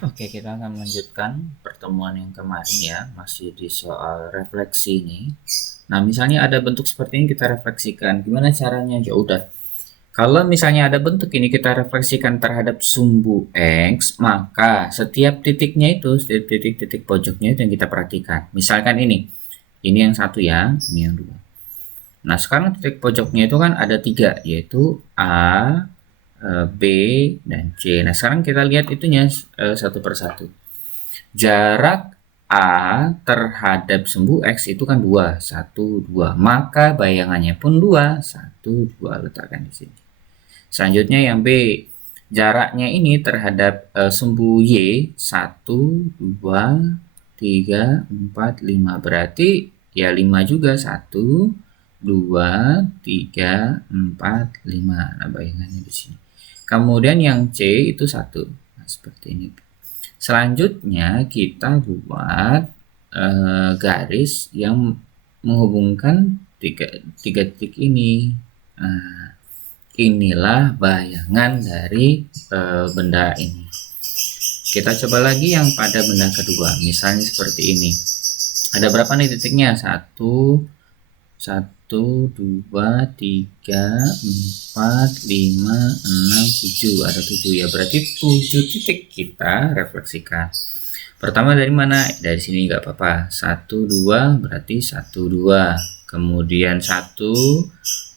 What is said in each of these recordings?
Oke, kita akan melanjutkan pertemuan yang kemarin ya, masih di soal refleksi ini. Nah, misalnya ada bentuk seperti ini kita refleksikan. Gimana caranya? Ya udah. Kalau misalnya ada bentuk ini kita refleksikan terhadap sumbu X, maka setiap titiknya itu, setiap titik-titik pojoknya itu yang kita perhatikan. Misalkan ini yang satu ya, ini yang dua. Nah, sekarang titik pojoknya itu kan ada tiga, yaitu A, B, dan C. Nah, sekarang kita lihat itunya satu persatu. Jarak A terhadap sumbu X itu kan 2, 1, 2. Maka bayangannya pun 2, 1, 2. Letakkan di sini. Selanjutnya yang B. Jaraknya ini terhadap sumbu Y 1, 2, 3, 4, 5. Berarti ya 5 juga. 1, 2, 3, 4, 5. Nah, bayangannya di sini. Kemudian yang C itu 1. Nah, seperti ini. Selanjutnya kita buat garis yang menghubungkan tiga titik ini. Nah, inilah bayangan dari benda ini. Kita coba lagi yang pada benda kedua. Misalnya seperti ini. Ada berapa nih titiknya? 1, 2, 3, 4, 5, 6, 7. Ada 7 ya. Berarti 7 titik kita refleksikan. Pertama dari mana? Dari sini nggak apa-apa. 1, 2 berarti 1, 2. Kemudian 1,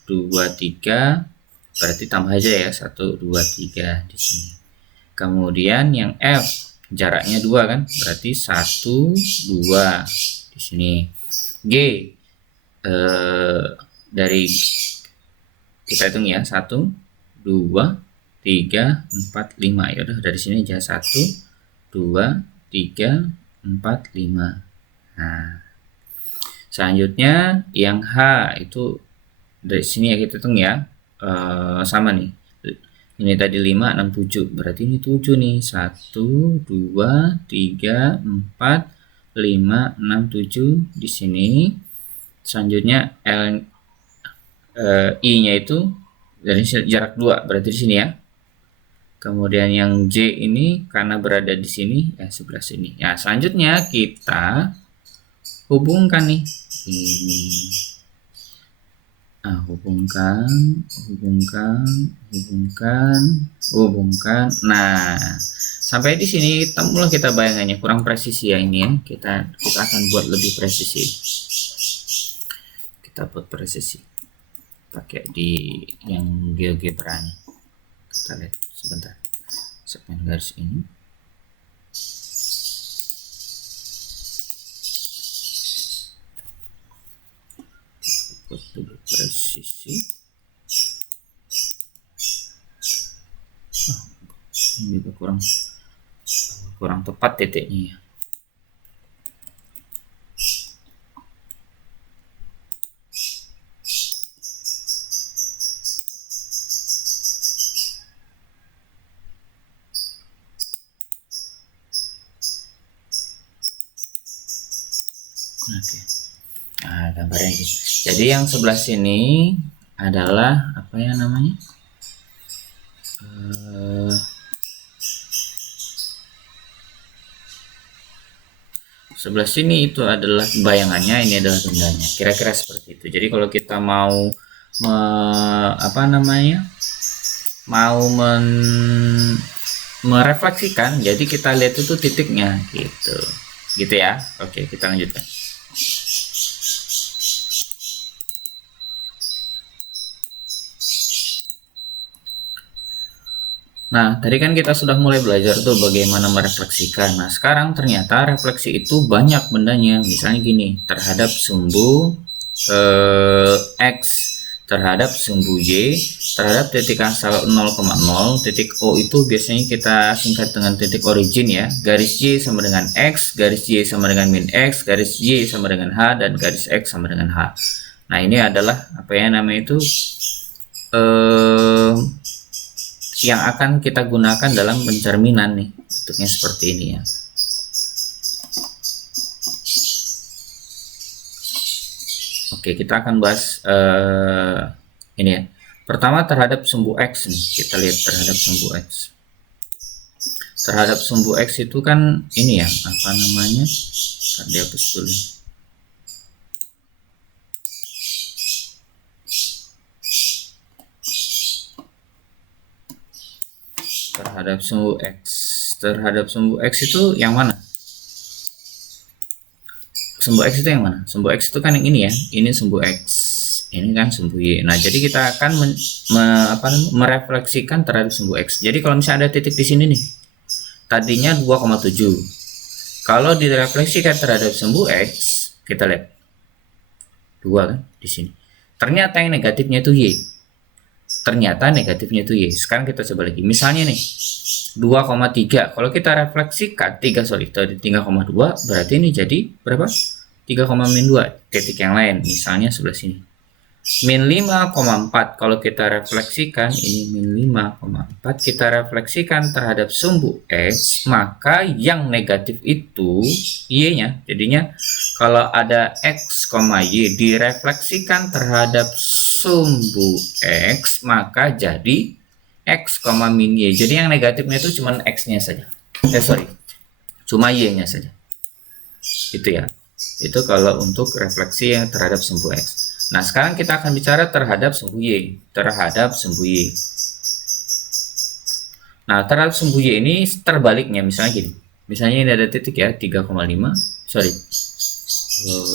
2, 3 berarti tambah aja ya. 1, 2, 3 di sini. Kemudian yang F jaraknya 2 kan? Berarti 1, 2 di sini. G dari kita hitung ya. 1, 2, 3, 4, 5. Ya udah dari sini aja 1, 2, 3, 4, 5. Nah, selanjutnya yang H itu dari sini ya kita hitung ya. Sama nih. Ini tadi 5, 6, 7. Berarti ini 7 nih. 1, 2, 3, 4, 5, 6, 7 di sini. Selanjutnya I-nya itu dari jarak 2, berarti di sini ya. Kemudian yang J ini karena berada di sini ya sebelah sini. Ya, selanjutnya kita hubungkan nih ini. Nah, hubungkan. Nah, sampai di sini temulah kita bayangannya. Kurang presisi ya ini ya. Kita akan buat lebih presisi. Kita buat presisi. Pakai di yang GeoGebra-nya. Kita lihat sebentar. Segmen garis ini. Buat lebih presisi. Ini juga kurang tepat titiknya ya. Oke. Nah, gambarnya ini. Jadi yang sebelah sini adalah apa ya namanya? Sebelah sini itu adalah bayangannya, ini adalah bendanya. Kira-kira seperti itu. Jadi kalau kita mau merefleksikan, jadi kita lihat itu titiknya gitu ya. Oke, kita lanjutkan. Nah, tadi kan kita sudah mulai belajar tuh bagaimana merefleksikan. Nah, sekarang ternyata refleksi itu banyak bendanya. Misalnya gini, terhadap sumbu X, terhadap sumbu Y, terhadap titik asal 0,0, titik O itu biasanya kita singkat dengan titik origin ya. Garis Y sama dengan X, garis Y sama dengan min X, garis Y sama dengan H, dan garis X sama dengan H. Nah, ini adalah apa ya namanya itu yang akan kita gunakan dalam pencerminan nih. Bentuknya seperti ini ya. Oke, kita akan bahas ini ya. Pertama terhadap sumbu X nih. Kita lihat terhadap sumbu X. terhadap sumbu X itu kan ini ya, apa namanya? Tadi hapus dulu. Terhadap sumbu X. Terhadap sumbu X itu yang mana? Sumbu X itu yang mana? Sumbu X itu kan yang ini ya. Ini sumbu X. Ini kan sumbu Y. Nah, jadi kita akan merefleksikan terhadap sumbu X. Jadi kalau misalnya ada titik di sini nih. Tadinya 2,7. Kalau direfleksikan terhadap sumbu X, kita lihat. 2 kan di sini. Ternyata yang negatifnya itu Y. Ternyata negatifnya itu Y. Sekarang kita coba lagi. Misalnya nih, 2,3. Kalau kita refleksikan 3,2 berarti ini jadi berapa? 3,-2 titik yang lain, misalnya sebelah sini. Min 5,4 kalau kita refleksikan ini min 5,4 kita refleksikan terhadap sumbu X, maka yang negatif itu Y-nya. Jadinya kalau ada X, Y direfleksikan terhadap sumbu X, maka jadi X, min Y. Jadi yang negatifnya itu cuma X-nya saja. Cuma Y-nya saja. Itu ya. Itu kalau untuk refleksi yang terhadap sumbu X. Nah, sekarang kita akan bicara terhadap sumbu Y. Terhadap sumbu Y. Nah, terhadap sumbu Y ini terbaliknya. Misalnya gini. Misalnya ini ada titik ya, 3,5. Sorry.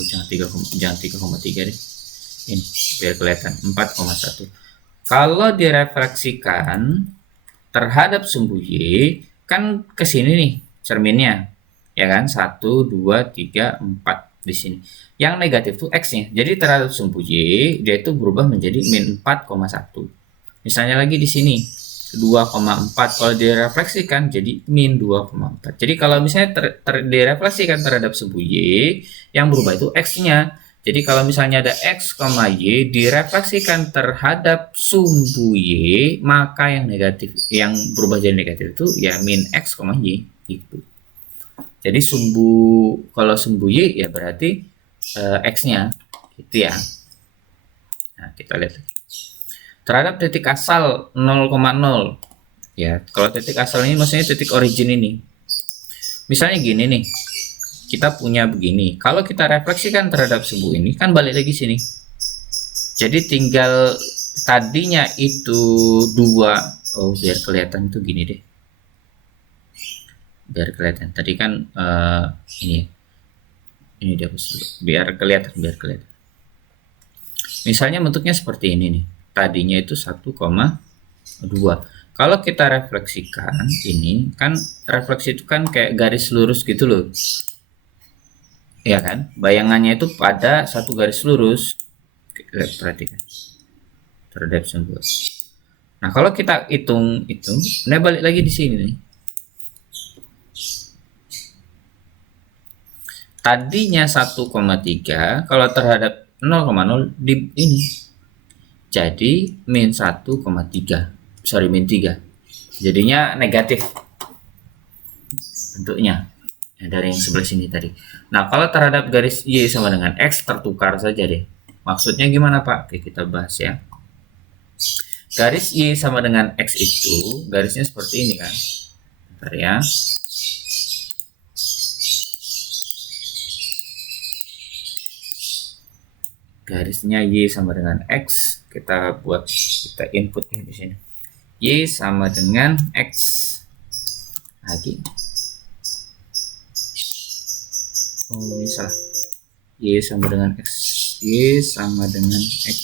Jangan 3,3 deh. Ini, biar kelihatan. 4,1. Kalau direfleksikan terhadap sumbu Y, kan ke sini nih cerminnya. Ya kan? 1, 2, 3, 4 di sini. Yang negatif itu X-nya. Jadi terhadap sumbu Y, dia itu berubah menjadi min 4,1. Misalnya lagi di sini 2,4, kalau direfleksikan jadi min 2,4. Jadi kalau misalnya direfleksikan terhadap sumbu Y, yang berubah itu X-nya. Jadi kalau misalnya ada X, Y direfleksikan terhadap sumbu Y, maka yang negatif, yang berubah jadi negatif itu ya min X, Y gitu. Jadi kalau sumbu Y ya berarti X-nya gitu ya. Nah, kita lihat terhadap titik asal 0,0 ya. Kalau titik asal ini maksudnya titik origin ini. Misalnya gini nih. Kita punya begini. Kalau kita refleksikan terhadap sumbu ini kan balik lagi sini. Jadi tinggal tadinya itu 2. Oh, biar kelihatan itu gini deh. Biar kelihatan. Tadi kan ini dia biar kelihatan. Misalnya bentuknya seperti ini nih. Tadinya itu 1,2. Kalau kita refleksikan ini kan refleksi itu kan kayak garis lurus gitu loh. Ya kan? Bayangannya itu pada satu garis lurus. Perhatikan. Terhadap sumbu. Nah, kalau kita hitung itu, nah balik lagi di sini nih. Tadinya 1,3, kalau terhadap 0,0 di ini jadi min 1,3. Sorry, min 3. Jadinya negatif bentuknya. Ya, dari yang sebelah sini tadi. Nah, kalau terhadap garis Y sama dengan X tertukar saja deh. Maksudnya gimana, Pak? Oke, kita bahas ya. Garis Y sama dengan X itu garisnya seperti ini kan. Bentar ya. Garisnya Y sama dengan X, kita inputnya di sini. Y sama dengan X. Lagi. Oh, ini salah. Y sama dengan X. Y sama dengan X.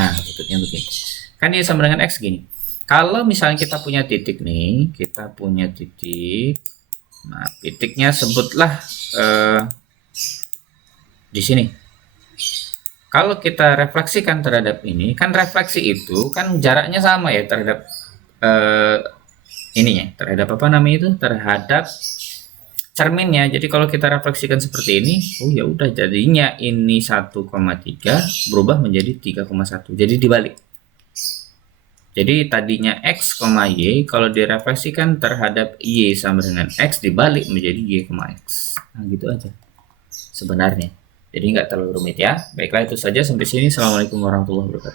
Nah, bentuknya begini. Kan Y sama dengan X gini. Kalau misalnya kita punya titik nih, kita punya titik. Nah, titiknya sebutlah di sini. Kalau kita refleksikan terhadap ini, kan refleksi itu kan jaraknya sama ya terhadap ininya, terhadap apa namanya itu, terhadap cerminnya. Jadi kalau kita refleksikan seperti ini, oh ya udah jadinya ini 1,3 berubah menjadi 3,1. Jadi dibalik. Jadi tadinya X, Y kalau direfleksikan terhadap Y sama dengan X dibalik menjadi Y, X. Nah, gitu aja sebenarnya. Jadi nggak terlalu rumit ya. Baiklah, itu saja sampai sini. Assalamualaikum warahmatullahi wabarakatuh.